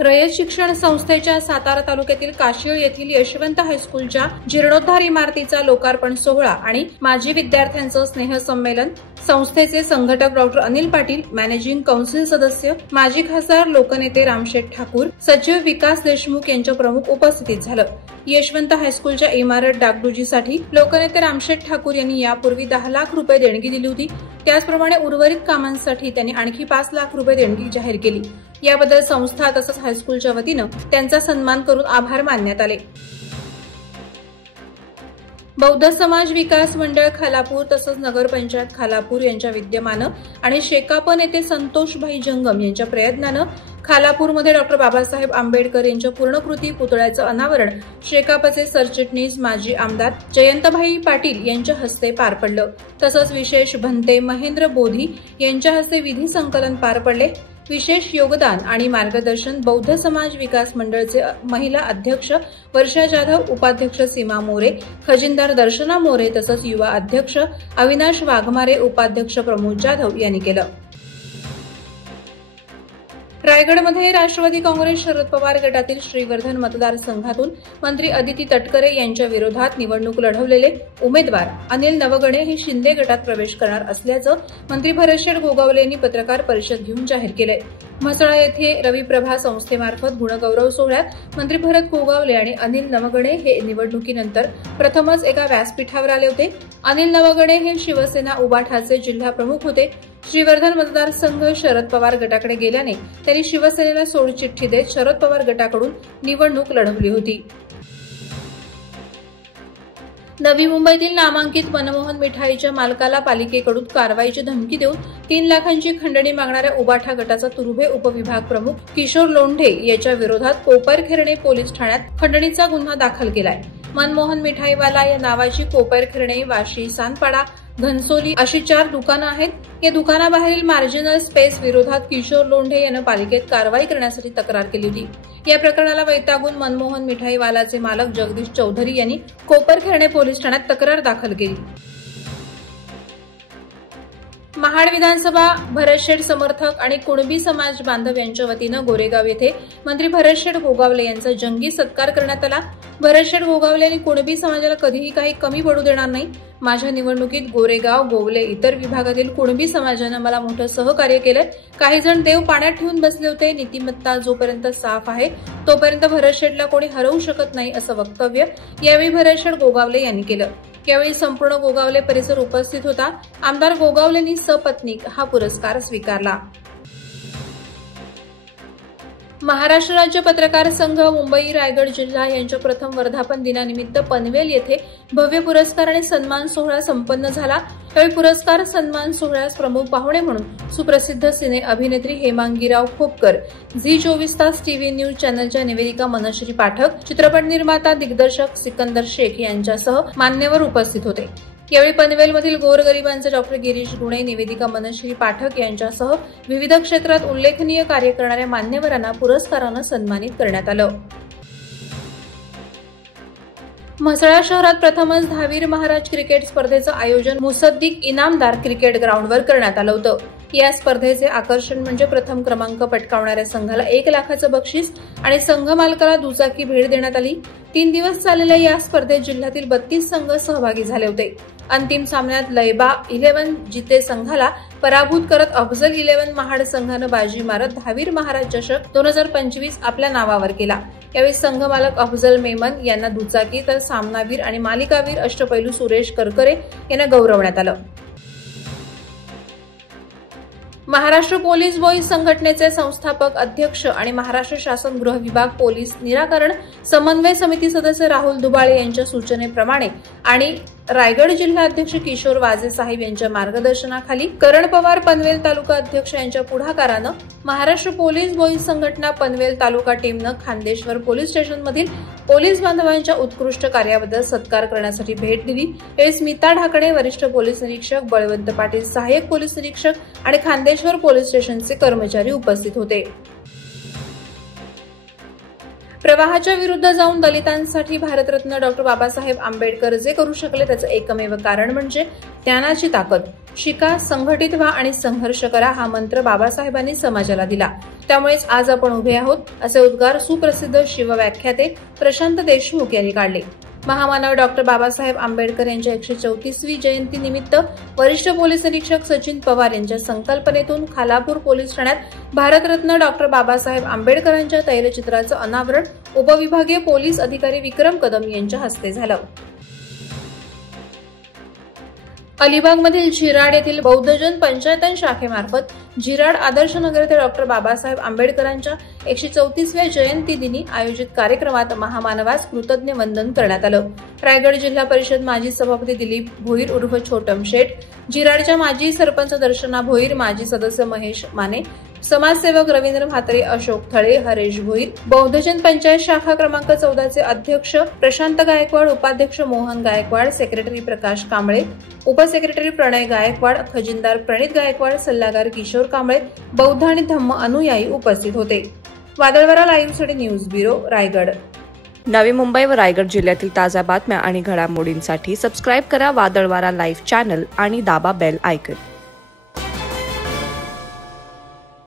रयत शिक्षण संस्थेच्या सातारा तालुक्यातील काशिळ येथील यशवंत हायस्कूलच्या जीर्णोद्धार इमारतीचा लोकार्पण सोहळा आणि माजी विद्यार्थ्यांचं स्नेहसंमेलन संस्थेचे संघटक डॉ. अनिल पाटील, मॅनेजिंग काउन्सिल सदस्य, माजी खासदार लोकनेते रामशेठ ठाकूर, सचिव विकास देशमुख यांच्या प्रमुख उपस्थितीत झालं। यशवंत हायस्कूलच्या इमारत डागडुजीसाठी लोकनेते रामशेठ ठाकूर यांनी यापूर्वी 10 लाख रुपये देणगी दिली होती। त्याचप्रमाणे उर्वरित कामांसाठी त्यांनी आणखी 5 लाख रुपये देणगी जाहीर केली। याबद्दल संस्था तसंच हायस्कूलच्या वतीनं त्यांचा सन्मान करून आभार मानण्यात आले। बौद्ध समाज विकास मंडळ खालापूर तसंच नगरपंचायत खालापूर यांच्या विद्यमानं आणि शेकाप नेते संतोषभाई जंगम यांच्या प्रयत्नानं खालापूरमध्ये डॉ. बाबासाहेब आंबेडकर यांच्या पूर्णकृती पुतळ्याचं अनावरण शेकापचे सरचिटणीस माजी आमदार जयंतभाई पाटील यांच्या हस्ते पार पडलं। तसंच विशेष भंते महेंद्र बोधी यांच्या हस्ते विधी संकलन पार पडले। विशेष योगदान आणि मार्गदर्शन बौद्ध समाज विकास मंडळचे महिला अध्यक्ष वर्षा जाधव, उपाध्यक्ष सीमा मोरे, खजिनदार दर्शना मोरे तसंच युवा अध्यक्ष अविनाश वाघमारे, उपाध्यक्ष प्रमोद जाधव यांनी केलं। रायगडमध्ये राष्ट्रवादी काँग्रेस शरद पवार गटातील श्रीवर्धन मतदारसंघातून मंत्री अदिती तटकरे यांच्या विरोधात निवडणूक लढवलेले उमेदवार अनिल नवगणे हे शिंदे गटात प्रवेश करणार असल्याचं मंत्री भरतशेठ गोगावले यांनी पत्रकार परिषद घेऊन जाहीर केलंय। म्हसळा येथे रविप्रभा संस्थेमार्फत गुणगौरव सोहळ्यात मंत्री भरत गोगावले आणि अनिल नवगणे हे निवडणुकीनंतर प्रथमच एका व्यासपीठावर आले होते। अनिल नवगणे हे शिवसेना उबाठाचे जिल्हा प्रमुख होते। श्रीवर्धन मतदारसंघ शरद पवार गटाकडे गेल्याने त्यांनी शिवसेनेला सोडचिठ्ठी देत शरद पवार गटाकडून निवडणूक लढवली होती। नवी मुंबईतील नामांकित मनमोहन मिठाईच्या मालकाला पालिकेकडून कारवाईची धमकी देऊन 3 लाखांची खंडणी मागणाऱ्या उबाठा गटाचा तुर्भे उपविभाग प्रमुख किशोर लोंढे याच्या विरोधात कोपरखैरणे पोलीस ठाण्यात खंडणीचा गुन्हा दाखल केलाय। मनमोहन मिठाईवाला या नावाची कोपरखैरणे, वाशी, सानपाडा, घनसोली अशी 4 दुकानं आहेत। या दुकानाबाहेरील मार्जिनल स्पेस विरोधात किशोर लोंढे यानं पालिकेत कारवाई करण्यासाठी तक्रार केली होती। या प्रकरणाला वैतागून मनमोहन मिठाईवालाचे मालक जगदीश चौधरी यांनी कोपरखैरणे पोलीस ठाण्यात तक्रार दाखल केली। महाड विधानसभा भरतशेठ समर्थक आणि कुणबी समाज बांधव यांच्या वतीनं गोरेगाव येथे मंत्री भरतशेठ गोगावले यांचा जंगी सत्कार करण्यात आला। भरतशेठ गोगावले यांनी कुणबी समाजाला कधीही काही कमी पडू देणार नाही। माझ्या निवडणुकीत गोरेगाव, गोवले इतर विभागातील कुणबी समाजानं मला मोठं सहकार्य केलंय। काही जण देव पाण्यात ठेवून बसले होते। नीतिमत्ता जोपर्यंत साफ आहे तोपर्यंत भरतशेठला कोणी हरवू शकत नाही असं वक्तव्य यावेळी भरतशेठ गोगावले यांनी केलं। यावेळी संपूर्ण गोगावले परिसर उपस्थित होता। आमदार गोगावलेंनी सपत्नीक हा पुरस्कार स्वीकारला। महाराष्ट्र राज्य पत्रकार संघ मुंबई रायगड जिल्हा यांच्या प्रथम वर्धापन दिनानिमित्त पनवेल येथे भव्य पुरस्कार आणि सन्मान सोहळा संपन्न झाला। यावेळी पुरस्कार सन्मान सोहळ्यास प्रमुख पाहुणे म्हणून सुप्रसिद्ध सिने अभिनेत्री हेमांगीराव खोपकर, झी 24 तास टीव्ही न्यूज चॅनलच्या निवेदिका मनश्री पाठक, चित्रपट निर्माता दिग्दर्शक सिकंदर शेख यांच्यासह मान्यवर उपस्थित होते। यावेळी पनवेलमधील गोरगरिबांचे डॉ. गिरीश गुणे, निवेदिका मनश्री पाठक यांच्यासह विविध क्षेत्रात उल्लेखनीय कार्य करणाऱ्या मान्यवरांना पुरस्कारानं सन्मानित करण्यात आलं। म्हसळा शहरात प्रथमच दहावीर महाराज क्रिकेट स्पर्धेचं आयोजन मुसद्दीक इनामदार क्रिकेट ग्राउंडवर करण्यात आलं होतं। या स्पर्धेचे आकर्षण म्हणजे प्रथम क्रमांक पटकावणाऱ्या संघाला 1 लाखाचं बक्षीस आणि संघ मालकाला दुचाकी भेट देण्यात आली। 3 दिवस चाललेल्या या स्पर्धेत जिल्ह्यातील 32 संघ सहभागी झाले होते। अंतिम सामन्यात लयबा 11 जिते संघाला पराभूत करत अफजल 11 महाड संघानं बाजी मारत दहावीर महाराज चषक 2025 आपल्या नावावर केला। यावेळी संघ मालक अफजल मेमन यांना दुचाकी तर सामनावीर आणि मालिकावीर अष्टपैलू सुरेश करकरे यांना गौरवण्यात आलं। महाराष्ट्र पोलीस बॉईज संघटनेचे संस्थापक अध्यक्ष आणि महाराष्ट्र शासन गृह विभाग पोलीस निराकरण समन्वय समिती सदस्य राहुल दुबाळे यांच्या सूचनेप्रमाणे आणि रायगड जिल्हा अध्यक्ष किशोर वाजे साहेब यांच्या मार्गदर्शनाखाली करण पवार पनवेल तालुका अध्यक्ष यांच्या पुढाकारानं महाराष्ट्र पोलीस बॉईज संघटना पनवेल तालुका टीमनं खांदेश्वर पोलीस स्टेशनमधील पोलीस बांधवांच्या उत्कृष्ट कार्याबद्दल सत्कार करण्यासाठी भेट दिली। यावेळी स्मिता ढाकणे, वरिष्ठ पोलीस निरीक्षक बळवंत पाटील, सहाय्यक पोलीस निरीक्षक आणि खांदेश्वर पोलीस स्टेशनचे कर्मचारी उपस्थित होते। प्रवाहाच्या विरुद्ध जाऊन दलितांसाठी भारतरत्न डॉक्टर बाबासाहेब आंबेडकर जे करू शकले त्याचं एकमेव कारण म्हणजे ज्ञानाची ताकद. शिका, संघटित व्हा आणि संघर्ष करा हा मंत्र बाबासाहेबांनी समाजाला दिला. त्यामुळेच आज आपण उभे आहोत, असे उद्गार सुप्रसिद्ध शिवव्याख्याते प्रशांत देशमुख यांनी काढले. महामानव डॉक्टर बाबासाहेब आंबेडकर यांच्या 134वी जयंती निमित्त वरिष्ठ पोलीस निरीक्षक सचिन पवार यांच्या संकल्पनेतून खालापूर पोलीस ठाण्यात भारतरत्न डॉक्टर बाबासाहेब आंबेडकरांच्या तैलचित्राचं अनावरण उपविभागीय पोलीस अधिकारी विक्रम कदम यांच्या हस्ते झालं. अलिबागमधील झिराड येथील बौद्धजन पंचायतन शाखेमार्फत झिराड आदर्श नगर येथे डॉक्टर बाबासाहेब आंबेडकरांच्या 134व्या जयंती दिनी आयोजित कार्यक्रमात महामानवास कृतज्ञ वंदन करण्यात आलं. रायगड जिल्हा परिषद माजी सभापती दिलीप भोईर उर्फ छोटम शेठ, झिराडच्या माजी सरपंच दर्शना भोईर, माजी सदस्य महेश माने, समाजसेवक रवींद्र म्हात्रे, अशोक थळे, हरेश भोईर, बौद्धजन पंचायत शाखा क्रमांक 14 चे अध्यक्ष प्रशांत गायकवाड, उपाध्यक्ष मोहन गायकवाड, सेक्रेटरी प्रकाश कांबळे, उपसेक्रेटरी प्रणय गायकवाड, खजिनदार प्रणित गायकवाड, सल्लागार किशोर कांबळे, बौद्ध आणि धम्म अनुयायी उपस्थित होते. वादळवारा लाईव्हसाठी न्यूज ब्युरो, रायगड. नवी मुंबई व रायगड जिल्ह्यातील ताज्या बातम्या आणि घडामोडींसाठी सबस्क्राईब करा वादळवारा लाईव्ह चॅनल आणि दाबा बेल आयकॉन.